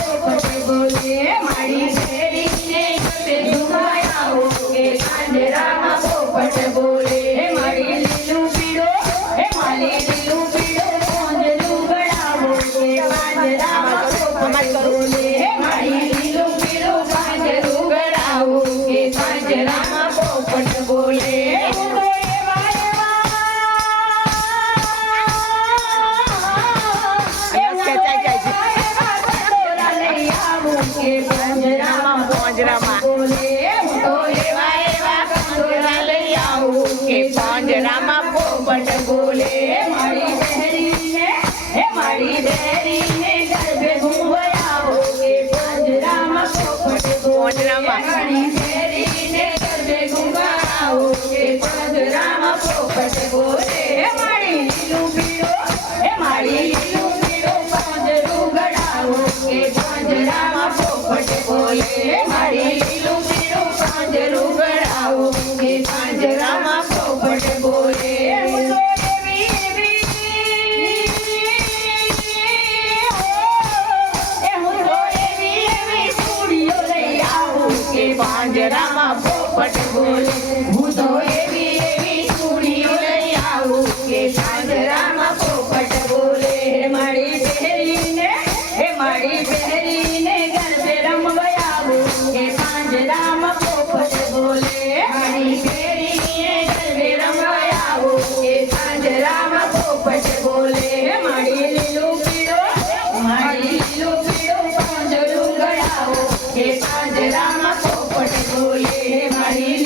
પોપટ બોલે મારી શેરીને ગરબે ઝુમાયાવો કે પાંજરામાં પોપટ બોલે મારી લીલું પીળો મારી લીલું પીળો પાંજરું ગળાવો કે પાંજરામાં પોપટ બોલે મારી લીલું પીળો પાંજરું ગળાવો કે પાંજરામાં પોપટ બોલે પાંજરામાં પોપટ બોલે મારી બહેરીને ગરબે ઘૂમવાયાવો કે પાંજરામાં પોપટ બોલે મારી બહેરીને ગરબે ઘૂમવાયાવો કે પાંજરામાં પોપટ બોલે મારી લીલું પીળો પાંજરું ગળાવો કે પાંજરામાં પોપટ બોલે મારી લીલું પીળું પાંજરું ગળાવો કે પાંજરામાં પોપટ બોલે પાંજરામાં પોપટ બોલે હું તો એવી ચૂડીઓ લઈ આવું કે પાંજરામાં પોપટ બોલે મારી બહેરીને ગરબે રમવા આવું કે પાંજરામાં પોપટ બોલે મારી બહેરીને ગરબે રમવા આવું કે પાંજરામાં પોપટ બોલે મારી લીલું પીળો પાંજરું ગળાવો કે પાંજરામાં પોપટ બોલે મારી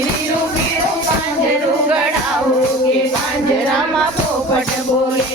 લીલું પીળો પાંજરું ગળાવો કે પાંજરામાં પોપટ બોલે